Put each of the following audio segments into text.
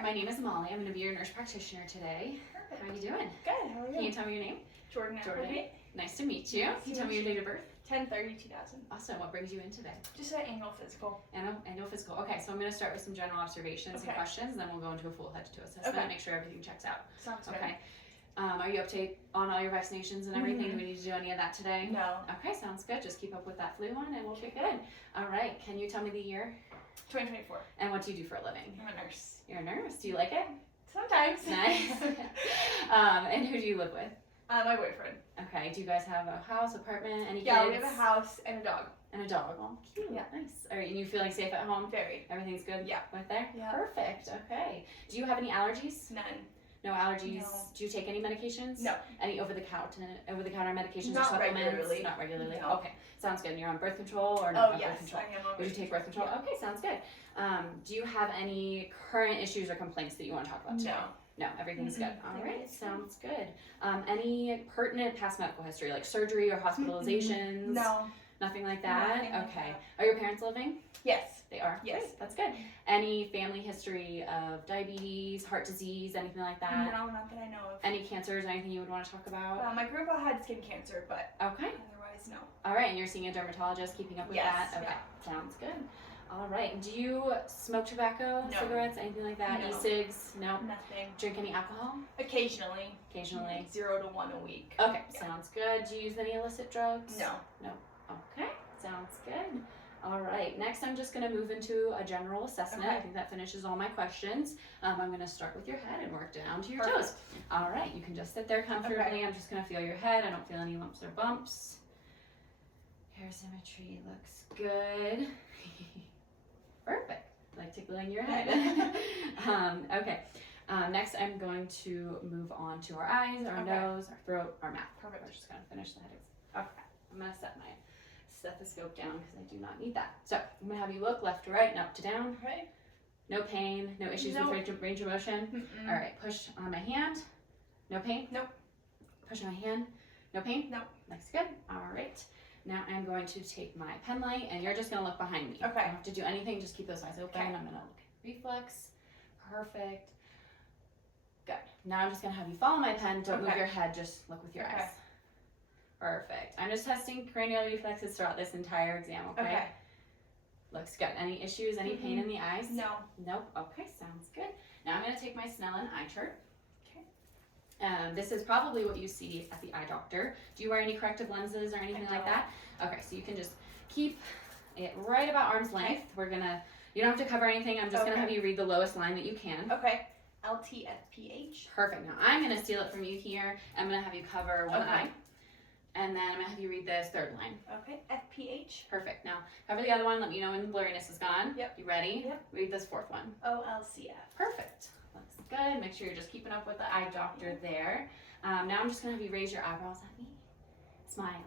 Hi, my name is Molly. I'm going to be your nurse practitioner today. Perfect. How are you doing? Good. How are you? Can you tell me your name? Jordan. Nice to meet you. Can you tell me your date of birth? 10/30/2000. Awesome. What brings you in today? Just an annual physical. Annual physical. Okay, so I'm going to start with some general observations and questions, and then we'll go into a full head-to-toe assessment and make sure everything checks out. Sounds good. Okay. Are you up to date on all your vaccinations and everything? Do we need to do any of that today? No. Okay, sounds good. Just keep up with that flu one, and we'll be good. All right. Can you tell me the year? 2024. And what do you do for a living? I'm a nurse. You're a nurse. Do you like it? Sometimes. Nice. And who do you live with? My boyfriend. Okay. Do you guys have a house, apartment, any Yeah, kids? we have a house and a dog. And a dog. Oh, cute. Yeah. Nice. All right. And you feeling safe at home? Very. Everything's good? Yeah. Right there? Yeah. Perfect. Okay. Do you have any allergies? None. No allergies? No. Do you take any medications? No. Any over-the-counter medications Not or supplements? regularly. Not regularly? No. Okay. Sounds good. And you're on birth control or Oh, not on yes. birth control? I am on Would you take birth control? Yeah. Okay, sounds good. Do you have any current issues or complaints that you want to talk about today? No. No, everything's good. All right, Everything's sounds good. Any pertinent past medical history, like surgery or hospitalizations? No. Nothing like that? Nothing like Okay. that. Are your parents living? Yes. They are? Yes. Great, that's good. Any family history of diabetes, heart disease, anything like that? No, not that I know of. Any cancers, anything you would want to talk about? My grandpa had skin cancer, but Okay. otherwise, no. All right, and you're seeing a dermatologist, keeping up with Yes, that? Okay, yeah. sounds good. All right, do you smoke tobacco, No. cigarettes, anything like that? No. E-cigs? No. Nothing. Drink any alcohol? Occasionally. Occasionally. 0 to 1 a week. Okay, Yeah. sounds good. Do you use any illicit drugs? No. No. Okay, sounds good. All right, next I'm just going to move into a general assessment. Okay. I think that finishes all my questions. I'm going to start with your head and work down to your Perfect. toes. All right, you can just sit there comfortably. Okay. I'm just going to feel your head. I don't feel any lumps or bumps. Hair symmetry looks good. Perfect. Like tickling your head. Okay. Next, I'm going to move on to our eyes, our Okay. nose, our throat, our mouth. Perfect. We're just going to finish the head. Okay. I'm going to set my stethoscope down because I do not need that. So I'm going to have you look left to right and up to down. Okay. No pain, no issues Nope. with range of motion. Mm-mm. All right. Push on my hand. No pain. Nope. Push on my hand. No pain. Nope. Looks good. All right. Now I'm going to take my pen light and you're just going to look behind me. Okay. You don't have to do anything. Just keep those eyes open. Okay. I'm going to look at reflex. Perfect. Good. Now I'm just going to have you follow my pen. Don't move Okay. your head. Just look with your Okay. eyes. Perfect. I'm just testing cranial reflexes throughout this entire exam, okay? Okay. Looks good. Any issues? Any pain in the eyes? No. Nope. Okay, sounds good. Now I'm going to take my Snellen eye chart. Okay. This is probably what you see at the eye doctor. Do you wear any corrective lenses or anything like don't. that? Okay, so you can just keep it right about arm's length. You don't have to cover anything. I'm just going to Okay. have you read the lowest line that you can. Okay. LTFPH. Perfect. Now I'm going to steal it from you here. I'm going to have you cover one Okay. eye. And then I'm going to have you read this third line. Okay. FPH. Perfect. Now cover the other one. Let me know when the blurriness is gone. Yep. You ready? Yep. Read this fourth one. OLCF. Perfect. Looks good. Make sure you're just keeping up with the eye doctor there. Now I'm just going to have you raise your eyebrows at me. Smile.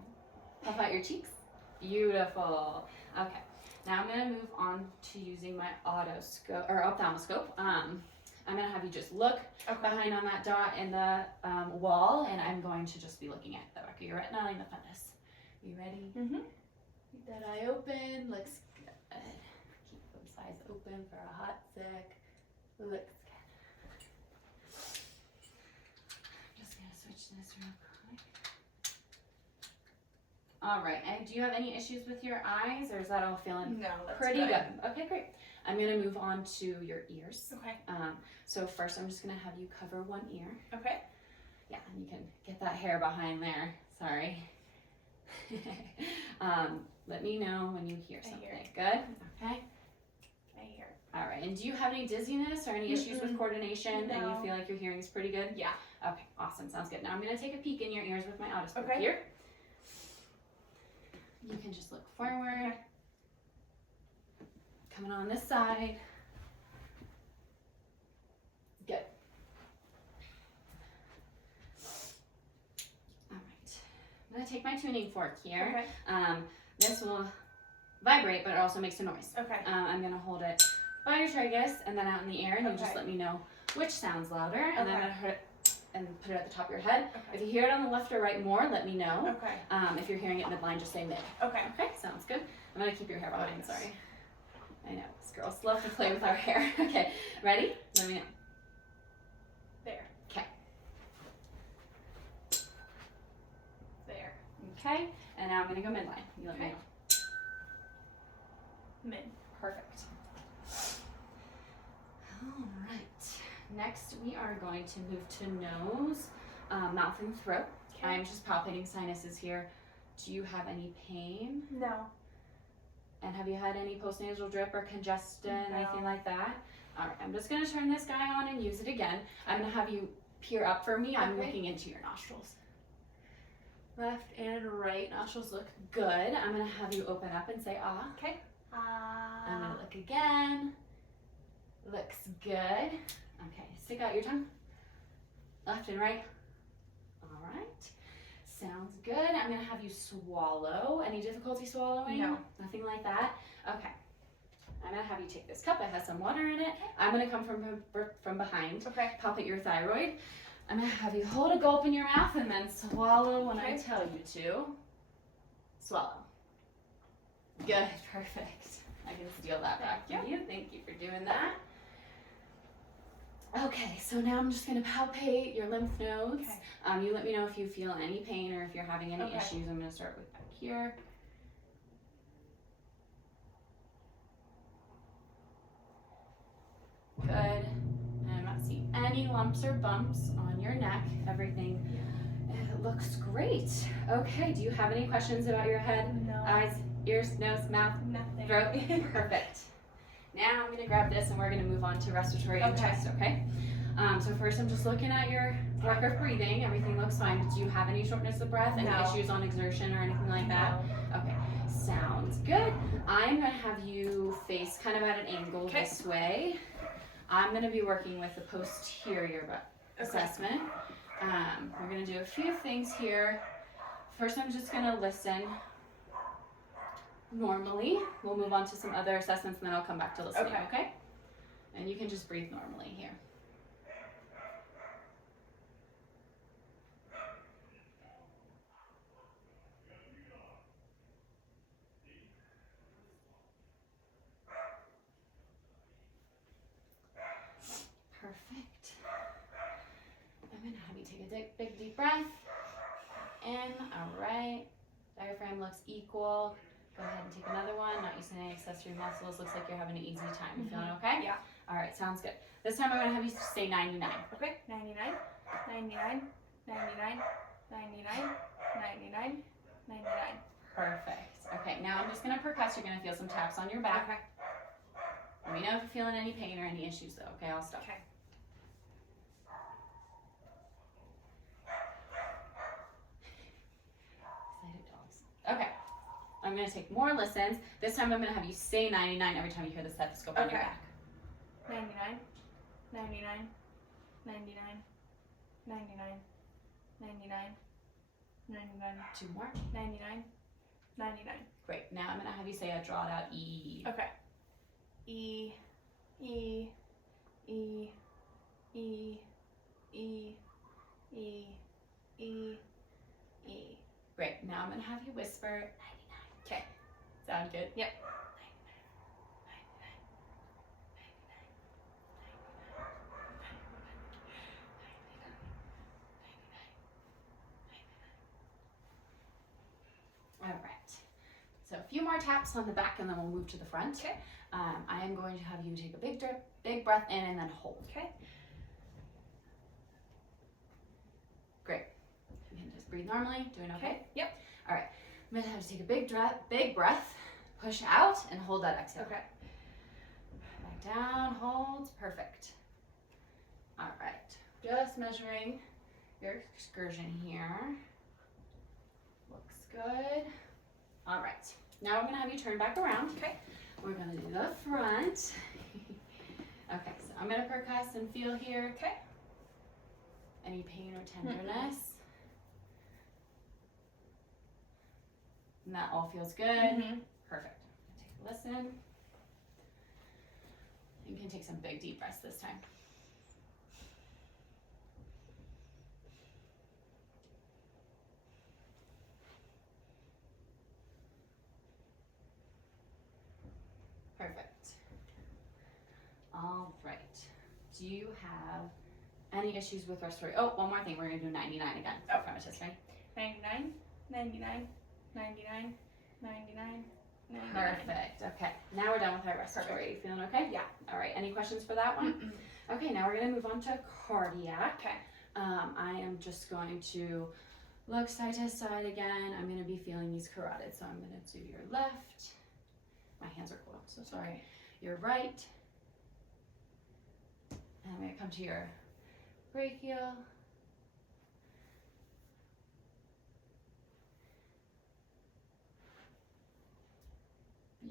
Puff out your cheeks. Beautiful. Okay. Now I'm going to move on to using my ophthalmoscope. I'm going to have you just look behind on that dot in the wall, and I'm going to just be looking at the back of your retina and the fundus. You ready? Mm-hmm. Keep that eye open. Looks good. Keep those eyes open for a hot sec. Looks good. I'm just going to switch this real quick. All right. And do you have any issues with your eyes, or is that all feeling No, that's pretty good. good? Okay, great. I'm going to move on to your ears. Okay. So first I'm just going to have you cover one ear. Okay. Yeah, and you can get that hair behind there. Sorry. Let me know when you hear something. hear it. Good? Okay. I hear. All right. And do you have any dizziness or any issues with Mm-mm. coordination and you No. feel like your hearing is pretty good? Yeah. Okay, awesome. Sounds good. Now I'm going to take a peek in your ears with my otoscope Okay. here. You can just look forward. Coming on this side. Good. All right. I'm going to take my tuning fork here. Okay. This will vibrate, but it also makes a noise. Okay. I'm going to hold it by your tragus and then out in the air, and you just Okay. let me know which sounds louder, and then I'm Okay. going to hurt it and put it at the top of your head. If Okay. you hear it on the left or right more, let me know. Okay. If you're hearing it midline, just say mid. Okay. Okay, sounds good. I'm going to keep your hair behind, sorry. I know, us girls love to play with our hair. Okay, ready? Let me know. gonna go midline. You let me Okay. know. Mid. Perfect. All right. Next, we are going to move to nose, mouth, and throat. Okay. I'm just palpating sinuses here. Do you have any pain? No. And have you had any postnasal drip or congestion, No. anything like that? All right, I'm just gonna turn this guy on and use it again. I'm gonna have you peer up for me. I'm Okay. looking into your nostrils. Left and right nostrils look good. I'm gonna have you open up and say ah. Okay. I'm gonna look again. Looks good. Okay, stick out your tongue. Left and right. All right. Sounds good. I'm gonna have you swallow. Any difficulty swallowing? No. Nothing like that? Okay. I'm gonna have you take this cup. It has some water in it. I'm gonna come from behind. Okay. Palpate your thyroid. I'm gonna have you hold a gulp in your mouth and then swallow when I Okay. tell you to. Swallow. Good, perfect. I can steal that back from you. Thank you for doing that. Okay, so now I'm just gonna palpate your lymph nodes. Okay. You let me know if you feel any pain or if you're having any Okay. issues. I'm gonna start with back here. Good. And I'm not seeing any lumps or bumps on your neck. Everything looks great. Okay, do you have any questions about your head, No. eyes, ears, nose, mouth, Nothing. throat? Perfect. Now I'm gonna grab this and we're gonna move on to respiratory and Okay. chest, okay? So first I'm just looking at your work of breathing. Everything looks fine. Do you have any shortness of breath? Any No. issues on exertion or anything like that? Okay, sounds good. I'm gonna have you face kind of at an angle Okay. this way. I'm gonna be working with the posterior assessment. We're gonna do a few things here. First, I'm just gonna listen normally. We'll move on to some other assessments and then I'll come back to listening, Okay. okay? And you can just breathe normally here. Perfect. I'm gonna have you take a big deep breath in. All right. Diaphragm looks equal. Go ahead and take another one. Not using any accessory muscles. Looks like you're having an easy time. You feeling okay? Yeah. All right. Sounds good. This time I'm gonna have you say 99. Okay. 99. 99. 99. 99. 99. 99. Perfect. Okay. Now I'm just gonna percuss. You're gonna feel some taps on your back. Okay. Let me know if you're feeling any pain or any issues though. Okay. I'll stop. Okay. Excited dogs. Okay. I'm gonna take more listens. This time I'm gonna have you say 99 every time you hear the stethoscope on your Okay. back. 99. 99. 99. 99. 99. 99. Two more. 99. 99. Great. Now I'm gonna have you say a drawed out E. Okay. E. E. E. E. E. E. E. E. Great. Now I'm gonna have you whisper 99. Okay. Sound good? Yep. All right. So a few more taps on the back and then we'll move to the front. Okay. I am going to have you take a big breath in and then hold. Okay. Great. You can just breathe normally. Doing okay? Yep. All right. I'm gonna have you take a big breath, push out and hold that exhale. Okay. Back down, hold, perfect. All right. Just measuring your excursion here. Looks good. All right. Now we're gonna have you turn back around. Okay. We're gonna do the front. Okay, so I'm gonna percuss and feel here. Okay. Any pain or tenderness? And that all feels good. Mm-hmm. Perfect. Take a listen. You can take some big deep breaths this time. Perfect. All right. Do you have any issues with respiratory? Oh, one more thing. We're going to do 99 again. Oh. Front of chest, right? 99. 99. 99, 99, 99. Perfect. Okay, now we're done with our respiratory. You feeling okay? Yeah. All right, any questions for that one? Okay, now we're gonna move on to cardiac. Okay. I am just going to look side to side again. I'm gonna be feeling these carotids, so I'm gonna do your left. My hands are cold, so sorry. Okay. Your right. And I'm gonna come to your brachial.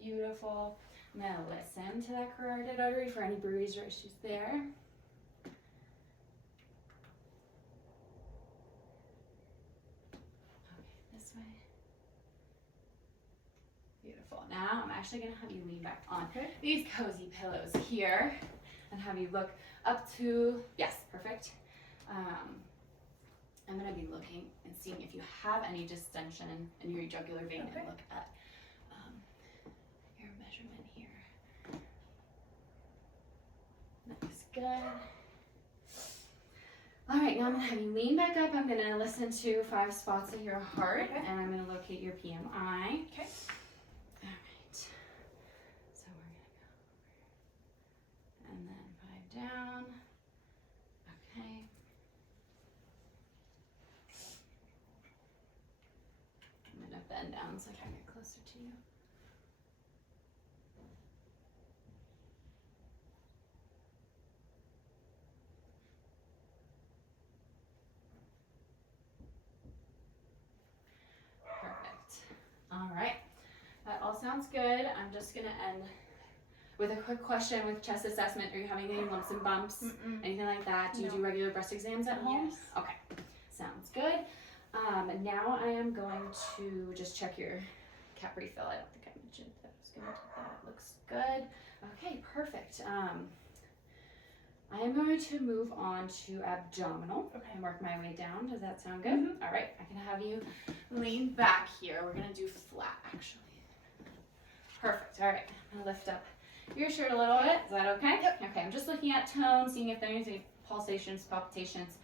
Beautiful. I'm gonna listen to that carotid artery for any bruise or issues there. Okay, this way. Beautiful. Now I'm actually gonna have you lean back on these cozy pillows here and have you look up to, yes, perfect. I'm gonna be looking and seeing if you have any distension in your jugular vein and look at your measurement here. Looks good. All right, now I'm gonna have you lean back up. I'm gonna listen to 5 spots of your heart and I'm gonna locate your PMI. Okay. All right. So we're gonna go over and then 5 down. Okay. I'm gonna bend down so I can get closer to you. Perfect. All right. That all sounds good. I'm just gonna end with a quick question with chest assessment. Are you having any lumps and bumps? Anything like that? Do you do regular breast exams at home? Yes. Okay. Sounds good. Now I am going to just check your cap refill. I don't think I mentioned that I was going to do that. Looks good. Okay, perfect. I am going to move on to abdominal and work my way down. Does that sound good? All right, I can have you lean back here. We're gonna do flat actually. Perfect, all right. I'm gonna lift up your shirt a little bit. Is that okay? Yep. Okay, I'm just looking at tone, seeing if there's any pulsations, palpitations.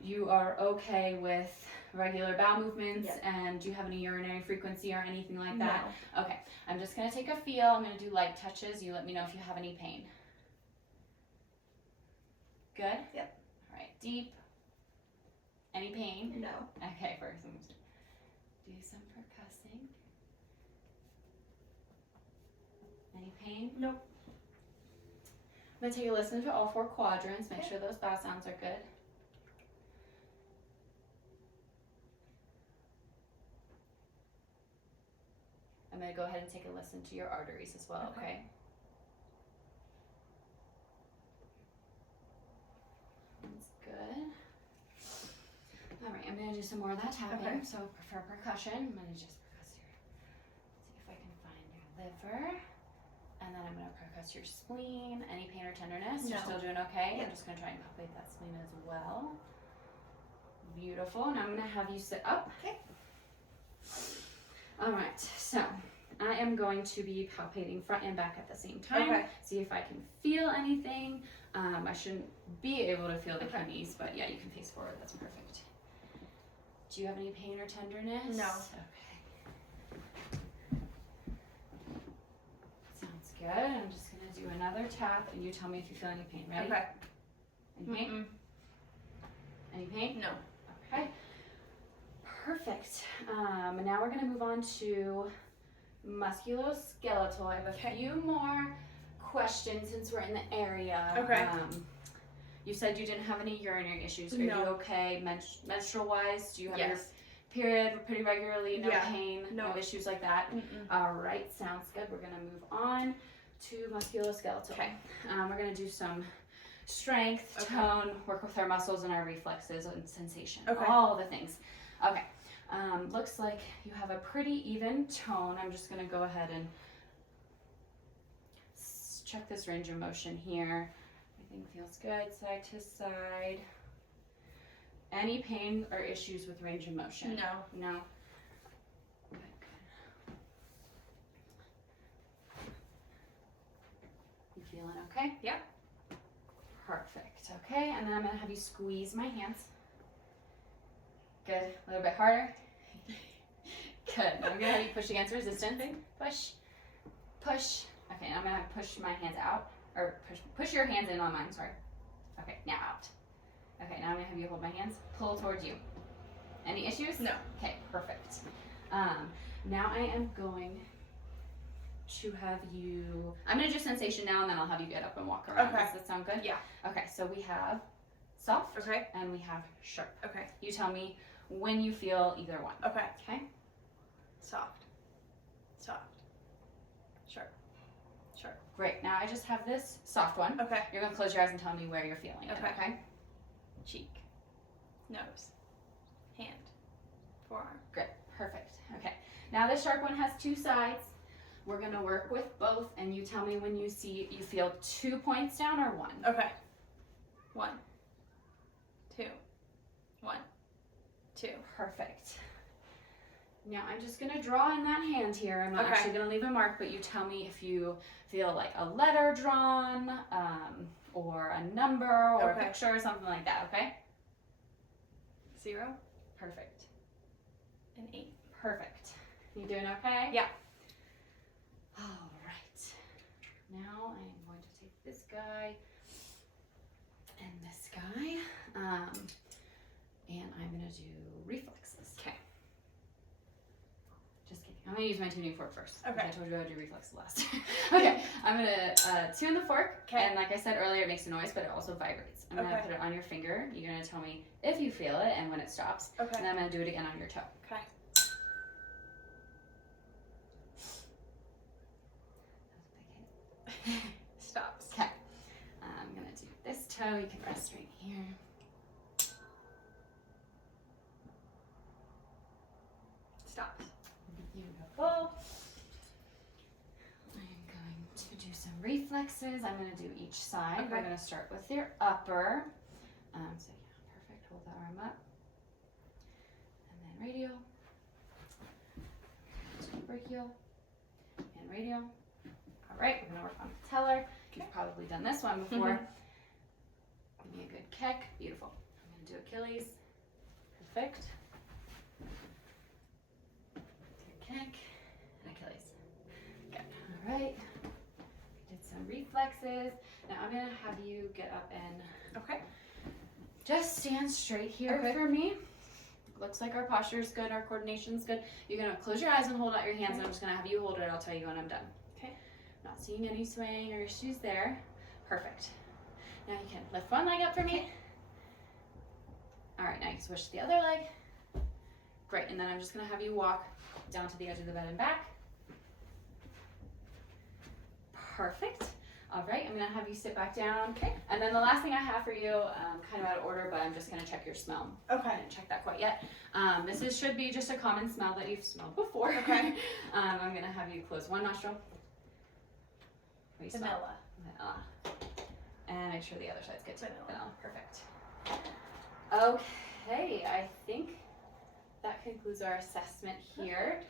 You are okay with regular bowel movements, and do you have any urinary frequency or anything like that? No. Okay, I'm just gonna take a feel. I'm gonna do light touches. You let me know if you have any pain. Good? Yep. All right, deep. Any pain? No. Okay, first I'm gonna do some percussing. Any pain? Nope. I'm gonna take a listen to all 4 quadrants, make sure those bow sounds are good. I'm gonna go ahead and take a listen to your arteries as well, okay? That's good. All right, I'm gonna do some more of that tapping. So for percussion, I'm gonna just percuss your, see if I can find your liver. And then I'm gonna percuss your spleen. Any pain or tenderness? No. You're still doing okay? Yep. I'm just gonna try and palpate that spleen as well. Beautiful. Now I'm gonna have you sit up. Okay. All right, so I am going to be palpating front and back at the same time. See if I can feel anything. I shouldn't be able to feel the kidneys, but yeah, you can face forward. That's perfect. Do you have any pain or tenderness? No. Okay. Sounds good. I'm just gonna do another tap, and you tell me if you feel any pain. Ready? Okay. Any pain? Any pain? No. Okay. Perfect. Now we're gonna move on to musculoskeletal. I have a few more questions since we're in the area. Okay. You said you didn't have any urinary issues. Are No. you okay menstrual wise? Do you have your Yes. period pretty regularly? No Yeah. pain? No. No issues like that? All right, sounds good. We're gonna move on to musculoskeletal. Okay. We're gonna do some strength, tone, work with our muscles and our reflexes and sensation. All the things. Okay. Looks like you have a pretty even tone. I'm just gonna go ahead and check this range of motion here. Everything feels good, side to side. Any pain or issues with range of motion? No. No? Good. You feeling okay? Yeah. Perfect. Okay, and then I'm gonna have you squeeze my hands. Good. A little bit harder. Good. I'm gonna have you push against resistance. Push, push. Okay, now I'm gonna push my hands out, or push your hands in on mine. Sorry. Okay, now out. Okay, now I'm gonna have you hold my hands. Pull towards you. Any issues? No. Okay, perfect. Now I am going to have you. I'm gonna do sensation now, and then I'll have you get up and walk around. Okay. Does that sound good? Yeah. Okay, so we have soft. Okay. And we have sharp. Okay. You tell me when you feel either one. Okay. Okay. Soft. Soft. Sharp. Sharp. Great. Now I just have this soft one. Okay. You're gonna close your eyes and tell me where you're feeling it. Okay. Okay. Cheek. Nose. Hand. Forearm. Great. Perfect. Okay. Now this sharp one has two sides. We're gonna work with both, and you tell me when you feel 2 points down or one. Okay. 1, 2, 1, 2. Perfect. Now I'm just gonna draw in that hand here. I'm not Okay. actually gonna leave a mark, but you tell me if you feel like a letter drawn, or a number, or Okay. a picture, or something like that. Okay. 0 Perfect. and 8. Perfect. You doing okay? Yeah. All right. Now I am going to take this guy and this guy, and I'm gonna do reflexes. Okay. Just kidding. I'm gonna use my tuning fork first. Okay. I told you I would do reflexes last. Okay. I'm gonna tune the fork, Okay. and like I said earlier, it makes a noise, but it also vibrates. I'm gonna Okay. put it on your finger. You're gonna tell me if you feel it and when it stops, Okay. and then I'm gonna do it again on your toe. Okay. Stops. Okay. I'm gonna do this toe. You can rest right here. Stops. Beautiful. I'm going to do some reflexes. I'm going to do each side. Okay. We're going to start with your upper. So yeah, perfect. Hold the arm up. And then radial. Brachial. And radial. All right, we're going to work on patellar. You've probably done this one before. Give me a good kick. Beautiful. I'm going to do Achilles. Perfect. Kick and Achilles. Good. All right. Did some reflexes. Now I'm gonna have you get up and Okay. just stand straight here Okay. for me. Looks like our posture is good. Our coordination's good. You're gonna close your eyes and hold out your hands. And I'm just gonna have you hold it. I'll tell you when I'm done. Okay. Not seeing any swaying or issues there. Perfect. Now you can lift one leg up for me. All right. Now you can switch to the other leg. Great. And then I'm just gonna have you walk down to the edge of the bed and back. Perfect. All right, I'm gonna have you sit back down. Okay. And then the last thing I have for you, kind of out of order, but I'm just gonna check your smell. Okay. I didn't check that quite yet. Should be just a common smell that you've smelled before. Okay. I'm gonna have you close one nostril. What do you smell? Vanilla. Vanilla. And make sure the other side's good too. Vanilla. Perfect. Okay, I think that concludes our assessment here.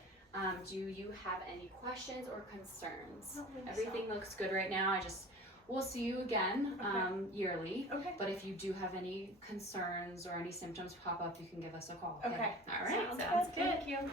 Do you have any questions or concerns? I don't think so. Everything looks good right now. We'll see you again yearly. Okay. But if you do have any concerns or any symptoms pop up, you can give us a call. Okay. All right. Sounds good. good. Thank you.